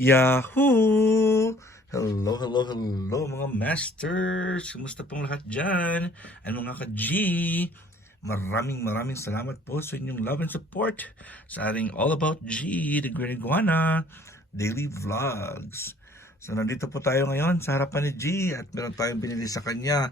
Yahoo! Hello, hello, hello mga masters! Kumusta pong lahat dyan? Ano mga ka-G? Maraming salamat po sa inyong love and support sa ating All About G, The Green Iguana Daily Vlogs. So nandito po tayo ngayon sa harapan ni G at meron tayong binili sa kanya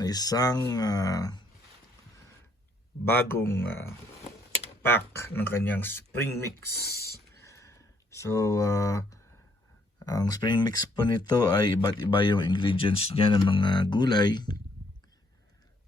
na isang bagong pack ng kanyang spring mix. So, ang spring mix po nito ay iba't iba yung ingredients niya ng mga gulay.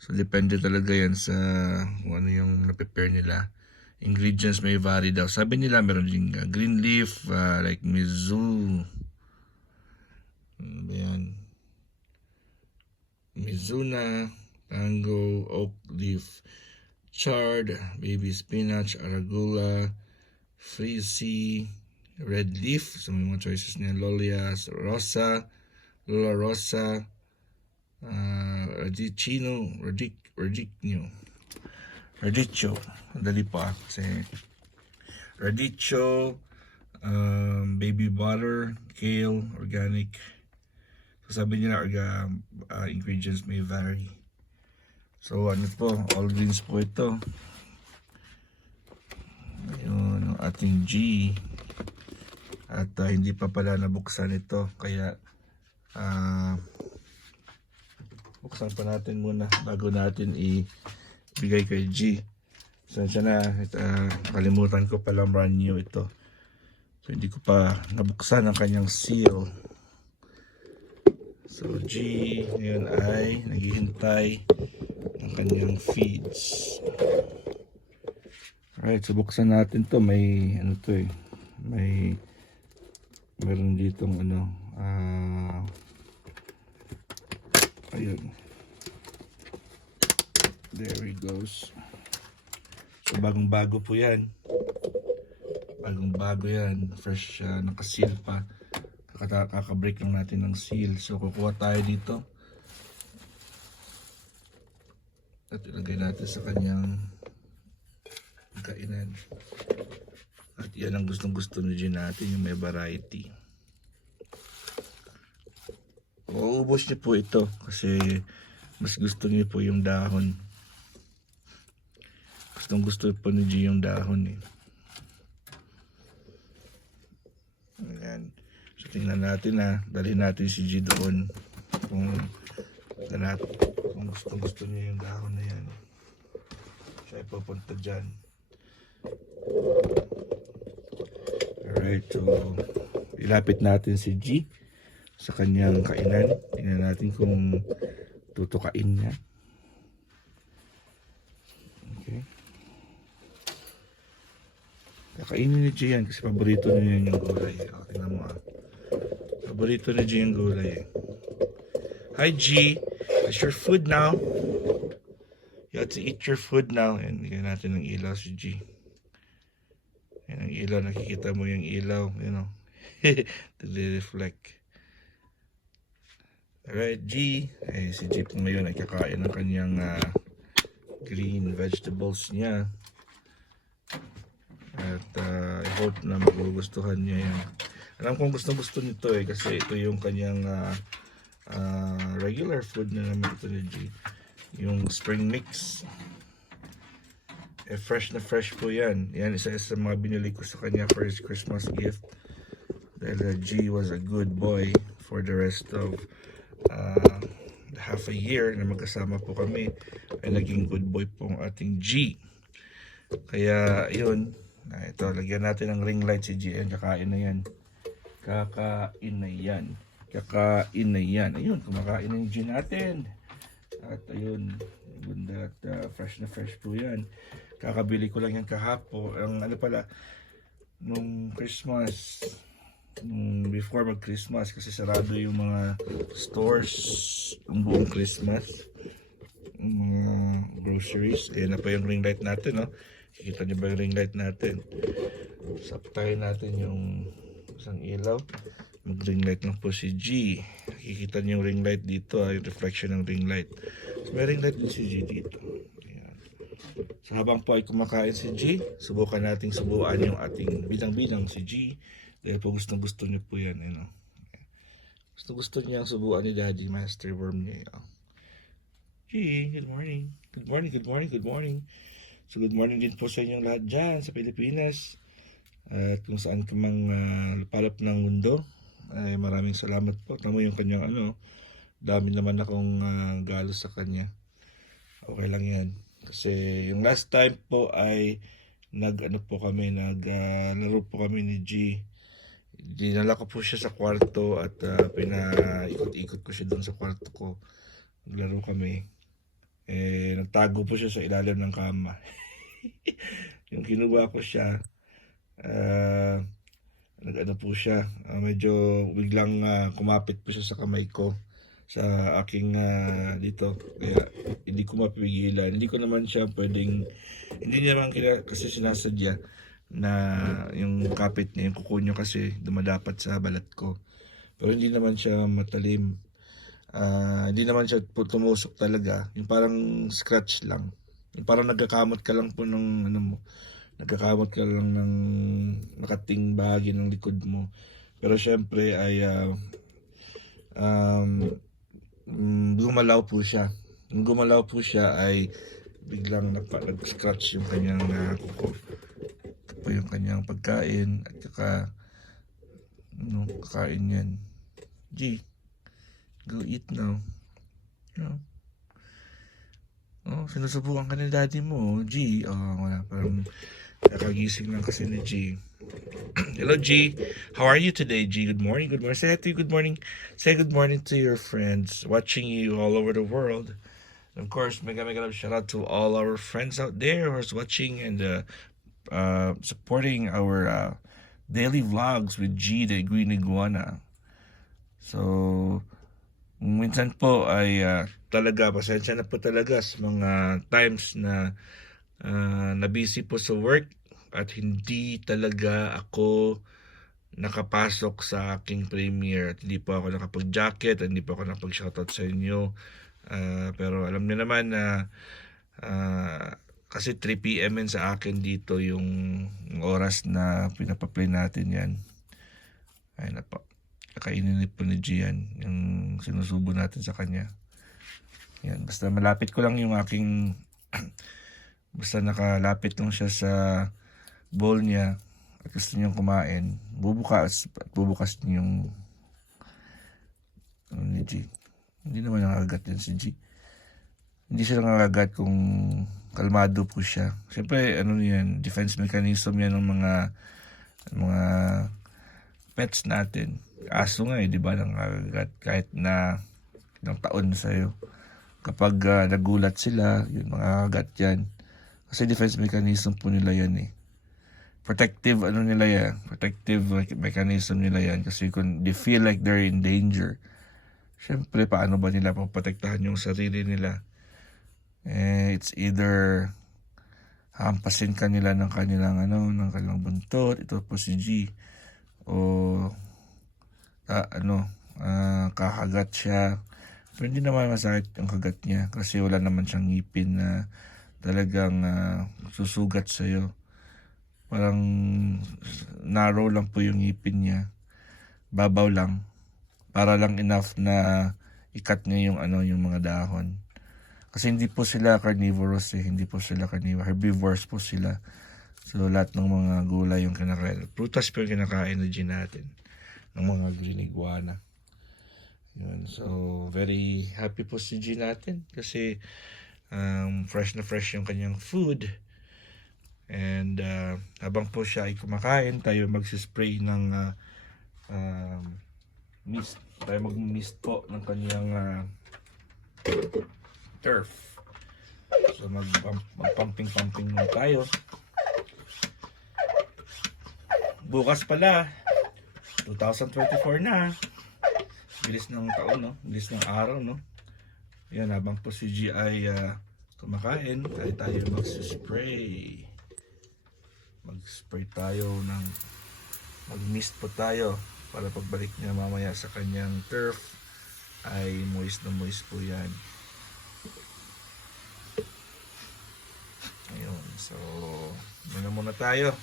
So, depende talaga yan sa kung ano yung na-prepare nila. Ingredients may vary daw. Sabi nila meron din green leaf, like mizu. Ano ba yan? Mizuna, tango, oak leaf, chard, baby spinach, arugula, freezy, red leaf. So may mga choices niya. Lola Rosa, Radicchio. Dali pa kasi Radicchio, baby butter, kale, organic. So sabi nila ingredients may vary. So ano po, all greens po ito. Ayun, ang ating G. At hindi pa pala nabuksan ito. Kaya buksan pa natin muna bago natin ibigay kay G. So siya na, kalimutan ko pala brand new ito. So hindi ko pa nabuksan ang kanyang seal. So G ngayon ay naghihintay ng kanyang feeds. Alright, so buksan natin to. May ano to meron ditong ayun, there it goes. So bagong bago po yan, fresh, nakaseal pa. Kaka-break lang natin ng seal. So kukuha tayo dito at ilagay natin sa kanyang kainan. At yan ang gustong-gusto ni G natin, yung may variety. Uubos niyo po ito kasi mas gusto niyo po yung dahon. Gustong-gusto po ni G yung dahon eh. Ayan. So tingnan natin dalhin natin si G doon kung gustong-gusto niya yung dahon na yan. Siya ay pupunta dyan. Alright, so ilapit natin si G sa kanyang kainan. Tingnan natin kung tutukain niya. Okay. Kakainin ni G yan kasi paborito niya yung gulay. Tingnan mo paborito ni G yung gulay. Hi G, it's your food now. You have to eat your food now. And bigyan natin ng ilaw si G. Yan ang ilaw, nakikita mo yung ilaw, you know. Reflect. Alright, G. Si G po ngayon ay kakain ng kanyang green vegetables niya. At I hope na magugustuhan niya yan. Alam kong gusto nito kasi ito yung kanyang regular food na naman ito ni G. Yung spring mix. Fresh na fresh po yan. Yan isa sa mga binili ko sa kanya for his Christmas gift. Dahil G was a good boy for the rest of half a year na magkasama po kami. Ay naging good boy po ang ating G. Kaya yun. Ito, lagyan natin ng ring light si G. Ayan, kakain na yan. Ayun, kumakain na yung G natin. At ayun, ganda at fresh na fresh po yan. Kakabili ko lang yan kahapon. Nung Christmas, before mag-Christmas, kasi sarado yung mga stores ng buong Christmas. Groceries. Ayan na pa yung ring light natin, no? Kikita niyo ba yung ring light natin? Saptayin natin yung isang ilaw. Mag-ring light lang po si G. Kikita niyo yung ring light dito, yung reflection ng ring light. So, may ring light din si G dito. Ayan. So habang po ay kumakain si G, subukan nating subuan yung ating bilang-bilang si G Dahil po gustong-gusto niyo po yan, Gusto niya ang subuan ni Daddy Master Worm niya. Gee, good morning. Good morning, good morning, good morning. So good morning din po sa inyong lahat dyan sa Pilipinas. At kung saan ka mang lupalop ng mundo, ay maraming salamat po. Tamo yung kanyang dami naman akong galos sa kanya. Okay lang yan. Kasi yung last time po ay naglaro po kami ni G. Dinala ko po siya sa kwarto at pinaikot-ikot ko siya doon sa kwarto ko. Naglaro kami. Nagtago po siya sa ilalim ng kama. Yung kinuha ko siya, po siya, medyo biglang kumapit po siya sa kamay ko, sa aking dito. Kaya hindi ko mapigilan. Hindi ko naman siya pwedeng, hindi niya naman kasi sinasadya na yung kapit niya, yung kuko niya kasi dumadapat sa balat ko. Pero hindi naman siya matalim. Hindi naman siya tumusok talaga. Yung parang scratch lang. Yung parang nagkakamot ka lang po ng nagkakamot ka lang ng nakating bahagi ng likod mo. Pero syempre ay gumalaw po siya. Yung gumalaw po siya ay biglang nag-scratch yung kanyang kuko. Ito po yung kanyang pagkain at kakain yan. G, go eat now. Sinusubukan ka ni daddy mo. G, wala. Parang nakagising lang kasi ni G. Hello, G. How are you today, G? Good morning. Good morning. Say good morning. Say good morning to your friends watching you all over the world. And of course, mega love shout out to all our friends out there who's watching and supporting our daily vlogs with G, the Green Iguana. So, minsan po ay pasensya na po talaga sa mga times na na-busy po sa work at hindi talaga ako nakapasok sa aking premiere at hindi po ako nakapag-jacket at hindi po ako nakapag-shoutout sa inyo. Pero alam niyo naman na kasi 3 PM sa akin dito yung oras na pinapaplay natin yan. Ayun na po. Kakainin po ni Gian yung sinusubo natin sa kanya. Yan, basta malapit ko lang yung aking basta nakalapit lang siya sa bowl niya at gusto niyang kumain, bubukas niya yung ni G. Hindi naman nakakagat yan si G. Hindi siya nakakagat kung kalmado po siya. Siyempre, yan, defense mechanism yan ng mga pets natin. Aso nga di ba, nakakagat kahit na ilang taon na sa'yo. Kapag nagulat sila, yun, makakagat yan. Kasi defense mechanism po nila yan Protective mechanism nila yan. Kasi kung they feel like they're in danger, syempre, paano ba nila paprotektahan yung sarili nila? It's either hampasin ka nila ng kanilang buntot, ito po si G, o kakagat siya. Pero hindi naman masakit yung kagat niya kasi wala naman siyang ngipin na talagang susugat sa'yo. Parang narrow lang po yung ngipin niya. Babaw lang. Para lang enough na ikat niya yung mga dahon. Kasi hindi po sila carnivorous Hindi po sila carnivore. Herbivores po sila. So lahat ng mga gulay yung kinakain. Prutas po yung kinakain na G natin. Ng mga green iguana. Yun. So very happy po si G natin. Kasi fresh na fresh yung kanyang food. And habang po siya ay kumakain, tayo magsispray ng mist. Tayo mag-mist po ng kanyang turf. So mag-pumping muna tayo. Bukas pala 2024 na. Bilis ng taon, no? Bilis ng araw, no? Yan, habang po si G ay kumakain, tayo mag-spray. Mag-spray tayo mag-mist po tayo para pagbalik niya mamaya sa kanyang turf ay moist na moist po yan. So muna tayo,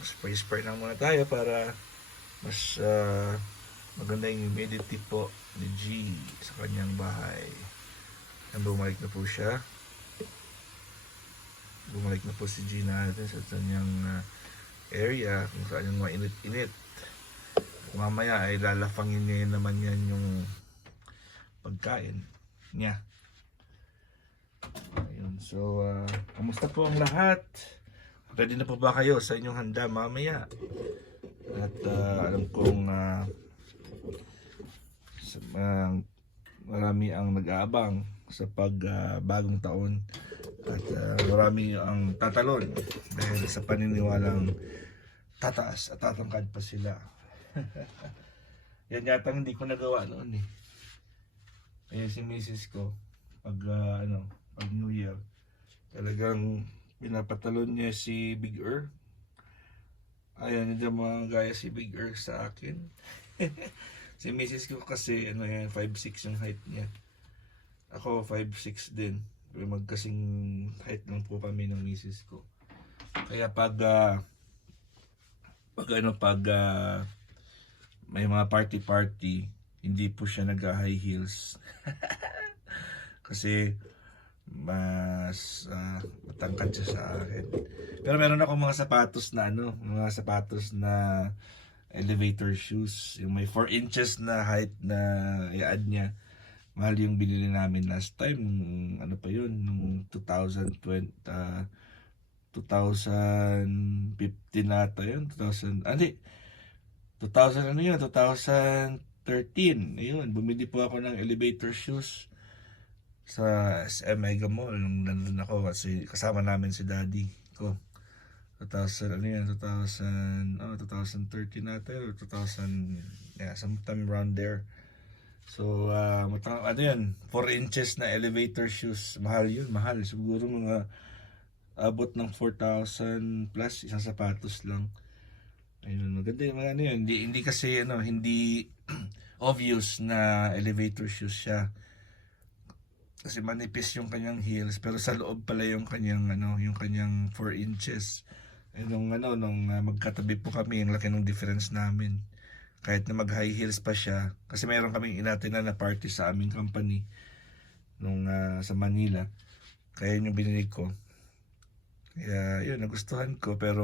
spray na muna tayo para mas maganda yung humidity po ni G sa kanyang bahay. Bumalik na po siya. Bumalik na po si G natin sa kanyang area kung saan yung mainit-init. Mamaya ay lalafangin niya naman yan yung pagkain niya. Ayun. So, kamusta po ang lahat? Ready na po ba kayo sa inyong handa mamaya? At alam kong marami ang nag-aabang sa bagong taon. At marami ang tatalon dahil sa paniniwalang tataas at tatangkad pa sila. Yan yata hindi ko nagawa noon eh. Kaya si misis ko pag New Year talagang pinapatalon niya si Big Earth. Ayaw niya mga gaya si Big Earth sa akin. Si misis ko kasi 5'6" yung height niya. Ako 5'6" din. Magkasing height lang po kami ng misis ko. Kaya pag may mga party, hindi po siya nag-high heels. Kasi mas matangkad siya sa akin. Pero meron ako mga sapatos na elevator shoes. Yung may 4 inches na height na i-add niya. Mahal yung binili namin last time. Ano pa yun? Nung 2015 nata yun. 2013. Ayun, bumili po ako ng elevator shoes sa SM Mega Mall nung nandun ako kasi kasama namin si daddy ko. 2013 nata or 2000, sometime around there. So, 4 inches na elevator shoes. Mahal yun, mahal. Siguro mga abot ng 4,000 plus isang sapatos lang. Ayun, maganda yung yun. Hindi kasi, hindi obvious na elevator shoes siya. Kasi manipis yung kanyang heels, pero sa loob pala yung kanyang 4 inches. Nung magkatabi po kami, yung laki ng difference namin. Kahit na mag high heels pa siya, kasi mayroon kaming inatenan na party sa aming company nung sa Manila. Kaya yung binili ko. Kaya yun, nagustuhan ko, pero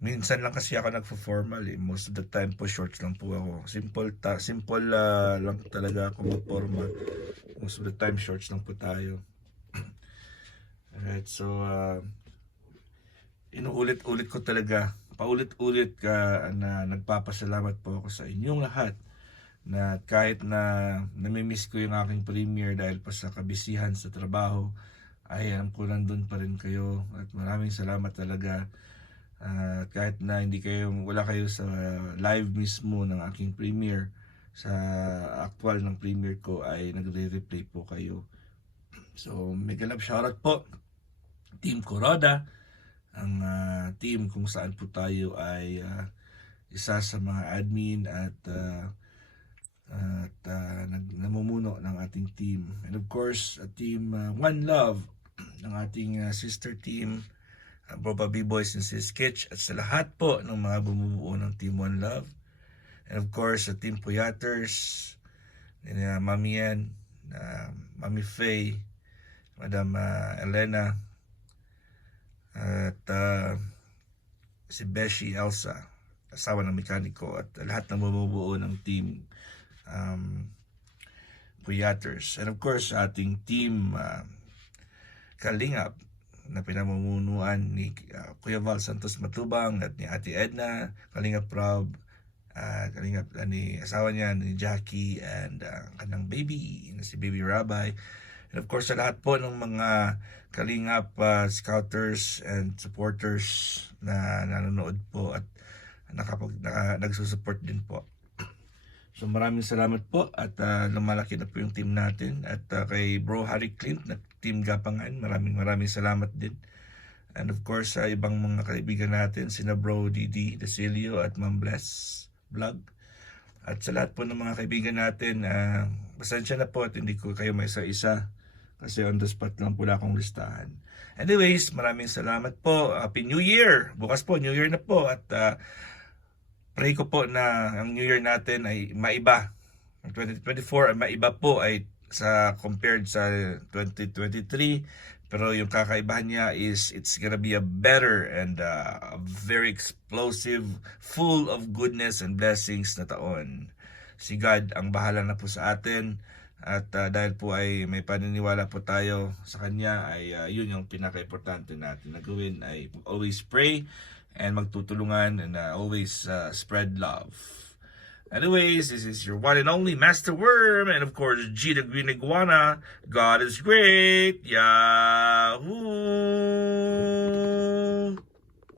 minsan lang kasi ako nagfo-formal eh. Most of the time po shorts lang po ako. Simple lang talaga ako mag-formal. Most of the time shorts lang po tayo. Alright, so inuulit-ulit ko talaga, paulit-ulit na nagpapasalamat po ako sa inyong lahat na kahit na namimiss ko yung aking premiere dahil pa sa kabisihan sa trabaho, ay alam ko nandun pa rin kayo at maraming salamat talaga. Kahit na wala kayo sa live mismo ng aking premiere, sa actual ng premiere ko ay nagre-replay po kayo. So mega love shoutout po Team Kuroda, ang team kung saan po tayo ay isa sa mga admin at namumuno ng ating team. And of course, team One Love, ng ating sister team, Boba B-Boys and Sis Kitch, at sa lahat po ng mga bumubuo ng Team One Love. And of course, sa Team Puyaters, Mami Yan, Mami Faye, Madam Elena, at si Beshi Elsa, asawa ng mekaniko, at lahat ng bumubuo ng Team Puyaters. And of course, ating Team Kalingap, na pinamumunuan ni Kuya Val Santos Matubang at ni Ate Edna, Kalingap Rob, Kalingap ni asawa niya ni Jackie, and kanang baby na si Baby Rabbi. And of course, sa lahat po ng mga Kalingap scouters and supporters na nanonood po at nagsusupport din po. So maraming salamat po at lumalaki na po yung team natin. At kay Bro Harry Clint na Team Gapangan, maraming salamat din. And of course sa ibang mga kaibigan natin, sina Bro Didi Desilio at Ma'am Bless Vlog. At sa lahat po ng mga kaibigan natin, pasensya na po at hindi ko kayo may isa-isa kasi on the spot lang po akong listahan. Anyways, maraming salamat po. Happy New Year! Bukas po, New Year na po. At pray ko po na ang New Year natin ay maiba. Ang 2024 ay maiba po ay sa compared sa 2023. Pero yung kakaibahan niya is it's gonna be a better and very explosive, full of goodness and blessings na taon. Si God ang bahala na po sa atin. At dahil po ay may paniniwala po tayo sa Kanya, ay yun yung pinaka-importante natin na gawin, ay always pray and magtutulungan and always spread love. Anyways, this is your one and only Master Worm, and of course, G the Green Iguana. God is great. Yahoo!